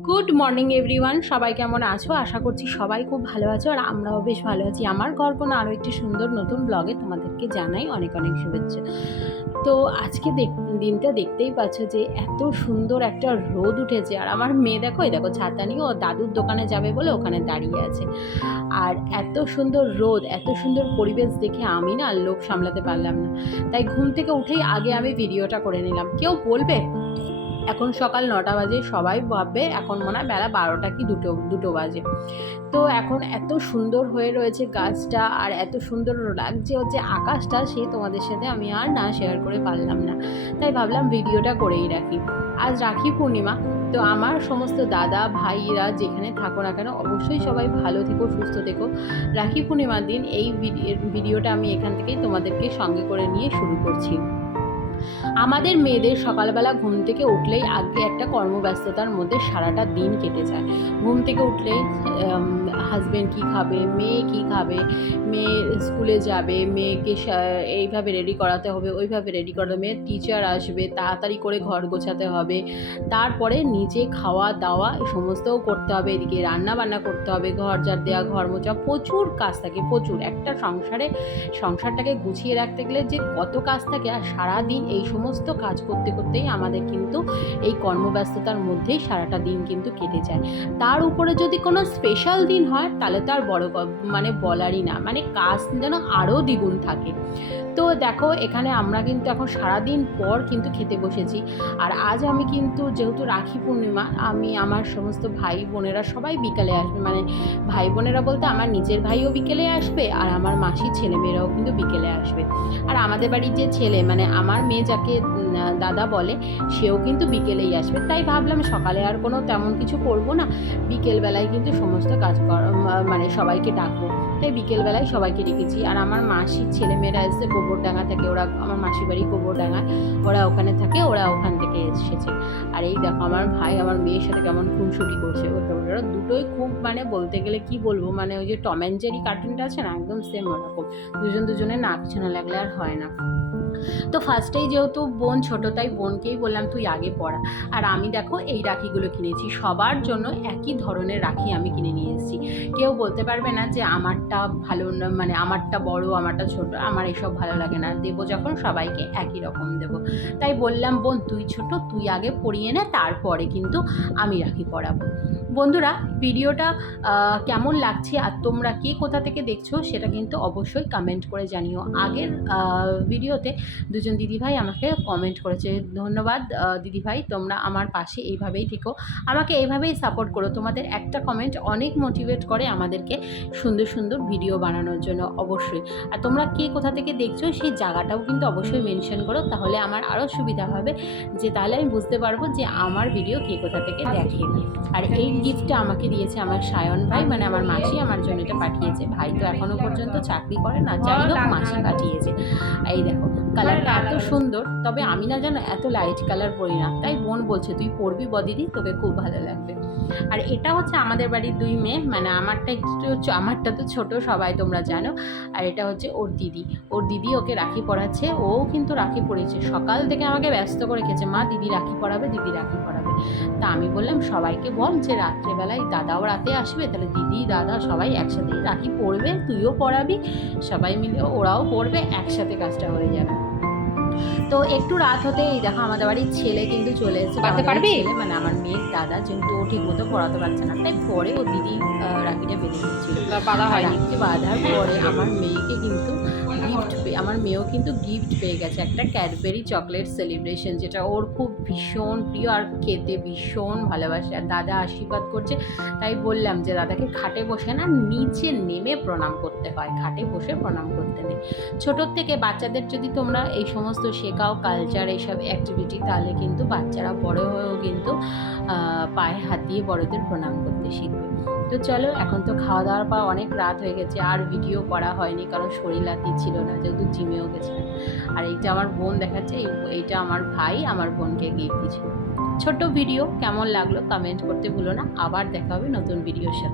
Good morning everyone সবাই কেমন আছো? আশা করছি সবাই খুব ভালো আছো আর আমরাও বেশ ভালো আছি। আমার গল্পনা আরও একটি সুন্দর নতুন ব্লগে তোমাদেরকে জানাই অনেক অনেক শুভেচ্ছা। তো আজকে দিনটা দেখতেই পাচ্ছ যে এত সুন্দর একটা রোদ উঠেছে। আর আমার মেয়ে দেখো, এই দেখো ছাতা নিয়ে ও দাদুর দোকানে যাবে বলে ওখানে দাঁড়িয়ে আছে। আর এত সুন্দর রোদ, এত সুন্দর পরিবেশ দেখে আমি না লোক সামলাতে পারলাম না। তাই ঘুম থেকে উঠেই আগে আমি ভিডিওটা করে নিলাম। কেউ বলবে এখন সকাল নটা বাজে, সবাই ভাববে এখন মনে হয় বেলা বারোটা কি দুটো দুটো বাজে। তো এখন এত সুন্দর হয়ে রয়েছে গাছটা আর এত সুন্দর লাগছে হচ্ছে আকাশটা, সে তোমাদের সাথে আমি আর না শেয়ার করে পারলাম না। তাই ভাবলাম ভিডিওটা করেই রাখি। আজ রাখি পূর্ণিমা, তো আমার সমস্ত দাদা, ভাইরা যেখানে থাকো না কেন, অবশ্যই সবাই ভালো থেকো, সুস্থ থেকো। রাখি পূর্ণিমার দিন এই ভিডি- ভিডিওটা আমি এখান থেকেই তোমাদেরকে সঙ্গে করে নিয়ে শুরু করছি। আমাদের মেয়েদের সকালবেলা ঘুম থেকে উঠলেই আগে একটা কর্মব্যস্ততার মধ্যে সারাটা দিন কেটে যায়। ঘুম থেকে উঠলেই হাজব্যান্ড কী খাবে, মেয়ে কী খাবে, মেয়ে স্কুলে যাবে, মেয়েকে এইভাবে রেডি করাতে হবে, ওইভাবে রেডি করাতে হবে টিচার আসবে, তাড়াতাড়ি করে ঘর গোছাতে হবে, তারপরে নিজে খাওয়া দাওয়া সমস্তও করতে হবে, এদিকে রান্না বান্না করতে হবে, ঘর ঝাড় দেওয়া, ঘর মোছা, প্রচুর কাজ থাকে, প্রচুর। একটা সংসারে, সংসারটাকে গুছিয়ে রাখতে গেলে যে কত কাজ থাকে, আর সারাদিন এই সমস্ত কাজ করতে করতেই আমাদের কিন্তু এই কর্মব্যস্ততার মধ্যেই সারাটা দিন কিন্তু কেটে যায়। তার উপরে যদি কোনো স্পেশাল দিন হয় তাহলে তো আর বড় মানে বলারই না। মানে কাজ যেন আরও দ্বিগুণ থাকে। তো দেখো, এখানে আমরা কিন্তু এখন সারাদিন পর কিন্তু খেতে বসেছি। আর আজ আমি কিন্তু, যেহেতু রাখি পূর্ণিমা, আমি আমার সমস্ত ভাই বোনেরা সবাই বিকালে আসবে মানে ভাই বোনেরা বলতে আমার নিজের ভাইও বিকেলে আসবে, আর আমার মাসির ছেলেমেয়েরাও কিন্তু বিকেলে আসবে। আর আমাদের বাড়ির যে ছেলে মানে আমার মেয়ে যাকে দাদা বলে, সেও কিন্তু বিকেলেই আসবে। তাই ভাবলাম সকালে আর কোনো তেমন কিছু করব না। বিকেলবেলায় কিন্তু সমস্ত কাজ মানে সবাইকে ডাকবো। তাই বিকেলবেলায় সবাইকে ডেকেছি। আর আমার মাসির ছেলেমেয়েরা এসে গোবরডাঙ্গা থেকে। ওরা আমার মাসির বাড়ি গোবরডাঙ্গায় ওরা ওখানে থাকে, ওরা ওখান থেকে এসেছে। আর এই দেখো, আমার ভাই আমার মেয়ের সাথে কেমন খুনসুটি করছে ওরা দুটোই খুব মানে বলতে গেলে কি বলব মানে ওই যে টম অ্যান্ড জেরি কার্টুনটা আছে না, একদম সেম ওরকম। দুজন দুজনে না পিছনে লাগলে আর হয় না। তো ফার্স্টেই যেহেতু বোন ছোটো, তাই বোনকেই বললাম তুই আগে পড়া। আর আমি দেখো এই রাখিগুলো কিনেছি, সবার জন্য একই ধরনের রাখি আমি কিনে নিয়ে এসেছি। কেউ বলতে পারবে না যে আমারটা ভালো মানে আমারটা বড়, আমারটা ছোট, আমার এসব ভালো লাগে না। দেবো যখন সবাইকে একই রকম দেবো। তাই বললাম, বোন, তুই ছোট, তুই আগে পড়িয়ে নে, তারপরে কিন্তু আমি রাখি পড়াবো। বন্ধুরা, ভিডিওটা কেমন লাগছে আর তোমরা কে কোথা থেকে দেখছ, সেটা কিন্তু অবশ্যই কমেন্ট করে জানিও। আগের ভিডিওতে দুজন দিদিভাই আমাকে কমেন্ট করেছে, ধন্যবাদ দিদিভাই, তোমরা আমার পাশে এইভাবেই থেকো। আমাকে এইভাবেই সাপোর্ট করো। তোমাদের একটা কমেন্ট অনেক মোটিভেট করে আমাদেরকে সুন্দর সুন্দর ভিডিও বানানোর জন্য, অবশ্যই। আর তোমরা কে কোথা থেকে দেখছ, সেই জায়গাটাও কিন্তু অবশ্যই মেনশন করো, তাহলে আমার আরও সুবিধা হবে যে তাহলে আমি বুঝতে পারব যে আমার ভিডিও কে কোথা থেকে দেখে। আর এই গিফটটা আমাকে দিয়েছে আমার সায়ন ভাই মানে আমার মাসি আমার জন্য এটা পাঠিয়েছে। ভাই তো এখনও পর্যন্ত চাকরি করে না, যাই হোক, মাসি পাঠিয়েছে। এই দেখো কালারটা এত সুন্দর তবে আমি না জানো এত লাইট কালার পরি না। তাই বোন বলছে তুই পরবি বদিদি তোকে খুব ভালো লাগবে। আর এটা হচ্ছে আমাদের বাড়ির দুই মেয়ে মানে আমারটা একটু আমারটা তো ছোট সবাই তোমরা জানো। আর এটা হচ্ছে ওর দিদি। ওর দিদি ওকে রাখি পড়াচ্ছে ও কিন্তু রাখি পড়েছে সকাল থেকে আমাকে ব্যস্ত করে খেয়েছে মা দিদি রাখি পড়াবে দিদি রাখি পড়াবে তা আমি বললাম সবাইকে বল যে রাত্রেবেলায় দাদাও রাতে আসবে তাহলে দিদি দাদা সবাই একসাথেই রাখি পড়বে তুইও পড়াবি সবাই মিলে ওরাও পড়বে একসাথে কাজটা হয়ে যাবে। তো একটু রাত হতে এই দেখো আমাদের বাড়ির ছেলে কিন্তু চলে এসেছে। পারতে পারবে? মানে আমার মেয়ের দাদা যেহেতু ও ঠিক মতো পড়াতে পারছে না। তাই পরে ও দিদি রাখিটা বেঁধে দিচ্ছিল বাধা হয় বাঁধার পরে আমার মেয়েকে কিন্তু গিফট আমার মেয়েও কিন্তু গিফট পেয়ে গেছে, একটা ক্যাডবেরি চকলেট সেলিব্রেশন যেটা ওর খুব ভীষণ প্রিয় আর খেতে ভীষণ ভালোবাসে। আর দাদা আশীর্বাদ করছে, তাই বললাম যে দাদাকে খাটে বসে না, নিচে নেমে প্রণাম করতে হয়, খাটে বসে প্রণাম করতে নেই। ছোটোর থেকে বাচ্চাদের যদি তোমরা এই সমস্ত শেখাও কালচার এইসব অ্যাক্টিভিটি তাহলে কিন্তু বাচ্চারা বড় হয়েও কিন্তু পায়ে হাত দিয়ে বড়দের প্রণাম করতে শিখবে। তো চলো, এখন তো খাওয়া দাওয়ার পর অনেক রাত হয়ে গেছে, আর ভিডিও করা হয়নি, কারণ শরীর লাতি ছিল না, যেহেতু জিমেও গেছিলাম আর এইটা আমার বোন দেখাচ্ছে এইটা আমার ভাই, আমার বোনকে গিফট দিয়েছিল। ছোট্ট ভিডিও কেমন লাগল কমেন্ট করতে ভুলো না। আবার দেখা হবে নতুন ভিডিওর সাথে।